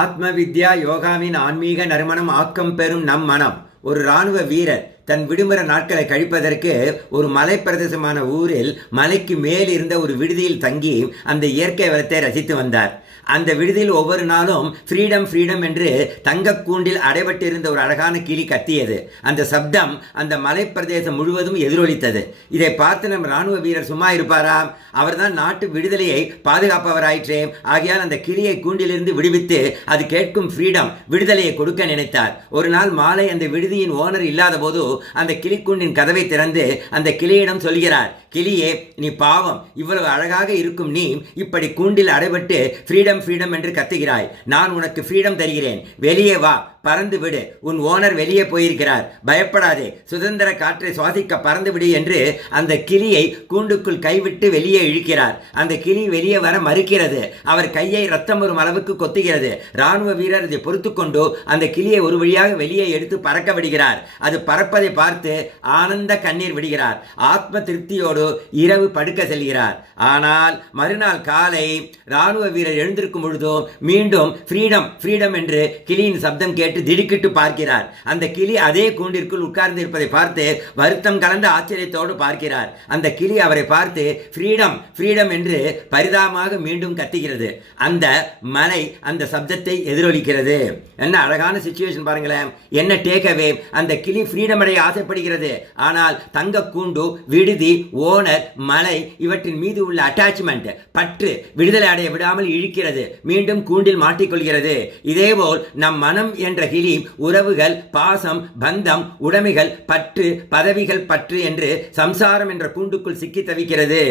ஆத்ம வித்யா யோகாவின் ஆன்மீக நறுமணம் ஆக்கம் பெறும் நம் மனம். ஒரு இராணுவ வீரர் தன் விடுமுறை நாட்களை கழிப்பதற்கு ஒரு மலை பிரதேசமான ஊரில் மலைக்கு மேல் இருந்த ஒரு விடுதியில் தங்கி அந்த இயற்கை வளத்தை ரசித்து வந்தார். அந்த விடுதியில் ஒவ்வொரு நாளும் ஃப்ரீடம் ஃப்ரீடம் என்று தங்கக்கூண்டில் அடைபட்டிருந்த ஒரு அழகான கிளி கத்தியது. அந்த சப்தம் அந்த மலை பிரதேசம் முழுவதும் எதிரொலித்தது. இதை பார்த்து நம் இராணுவ வீரர் சும்மா இருப்பாரா? அவர்தான் நாட்டு விடுதலையை பாதுகாப்பவராயிற்றே. ஆகையால் அந்த கிளியை கூண்டிலிருந்து விடுவித்து அது கேட்கும் ஃப்ரீடம் விடுதலையை கொடுக்க நினைத்தார். ஒரு நாள் மாலை அந்த விடுதியின் ஓனர் இல்லாத போது அந்த கிளிக்கூண்டின் கதவை திறந்து அந்த கிளியிடம் சொல்கிறார், கிளியே, நீ பாவம், இவ்வளவு அழகாக இருக்கும் நீ இப்படி கூண்டில் அடைபட்டு ஃப்ரீடம் ஃப்ரீடம் என்று கத்துகிறாய். நான் உனக்கு ஃப்ரீடம் தருகிறேன், வெளியே வா, பறந்து விடு. உன் ஓனர் வெளியே போயிருக்கிறார், பயப்படாதே, சுதந்திர காற்றை சுவாசிக்க பறந்து விடு என்று அந்த கிளியை கூண்டுக்குள் கைவிட்டு வெளியே இழுக்கிறார். அந்த கிளி வெளியே வர மறுக்கிறது. அவர் கையை ரத்தம் வரும் அளவுக்கு கொத்துகிறது. இராணுவ வீரர் இதை பொறுத்து கொண்டு அந்த கிளியை ஒரு வழியாக வெளியே எடுத்து பறக்க விடுகிறார். அது பறப்பதை பார்த்து ஆனந்த கண்ணீர் விடுகிறார். ஆத்ம திருப்தியோடு இரவு படுக்க செல்கிறார். ஆனால் மறுநாள் காலை இராணுவ வீரர் எழுந்திருக்கும் பொழுதோ மீண்டும் ஃப்ரீடம் ஃப்ரீடம் என்று கிளியின் சப்தம் கேட்டு திடுக்கிட்டு பார்க்கிறார். அந்த கிளி அதே கூண்டிற்குள் உட்கார்ந்து இருப்பதை பார்த்து வருத்தம் கலந்த ஆச்சரியத்தோடு பார்க்கிறார். அந்த கிளி அவரை பார்த்து ஃப்ரீடம் ஃப்ரீடம் என்று பரிதாபமாக மீண்டும் கத்துகிறது. அந்த மலை அந்த சப்தத்தை எதிரொலிக்கிறது. என்ன அழகான சிச்சுவேஷன் பாருங்களேன். என்ன டேக்அவே? அந்த கிளி ஃப்ரீடம் அடைய ஆசைப்படுகிறது. ஆனால் தங்க கூண்டு, விடுதி, ஓனர், மலை இவற்றின் மீது உள்ள அட்டாச்மெண்ட், பற்று விடுதலை அடைய விடாமல் இழுக்கிறது. மீண்டும் கூண்டில் மாட்டிக்கொள்கிறது. இதேபோல் நம் மனம் என்ற கிளி உறவுகள், பாசம், பந்தம், உடைமைகள், பற்று, பதவிகள் பற்று என்று சம்சாரம் என்ற கூண்டுக்குள் சிக்கி தவிக்கிறது.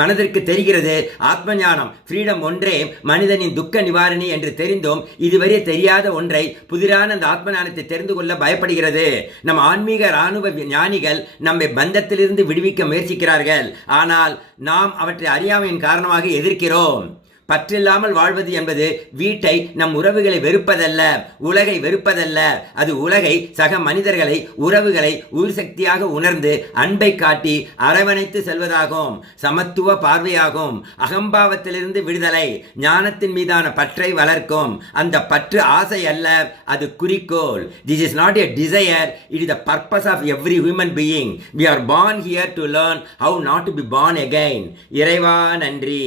மனதிற்கு தெரிகிறது ஆத்ம ஞானம் ஃப்ரீடம் ஒன்றே மனிதனின் துக்க நிவாரணி என்று தெரிந்தும் இதுவரை தெரியாத ஒன்றை புதிரான அந்த ஆத்ம ஞானத்தை தெரிந்து கொள்ள பயப்படுகிறது. நம் ஆன்மீக இராணுவ ஞானிகள் நம்மை பந்தத்திலிருந்து விடுவிக்க முயற்சிக்கிறார்கள். ஆனால் நாம் அவற்றை அறியாமையின் காரணமாக எதிர்க்கிறோம். பற்றில்லாமல் வாழ்வது என்பது வீட்டை, நம் உறவுகளை வெறுப்பதல்ல, உலகை வெறுப்பதல்ல. அது உலகை, சக மனிதர்களை, உறவுகளை உயிர் சக்தியாக உணர்ந்து அன்பை காட்டி அரவணைத்து செல்வதாகும். சமத்துவ பார்வையாகும். அகம்பாவத்திலிருந்து விடுதலை, ஞானத்தின் மீதான பற்றை வளர்க்கும். அந்த பற்று ஆசை அல்ல, அது குறிக்கோள். This is not a desire, it is the purpose of every human being. We are born here to learn how not to be born again. இறைவா நன்றி.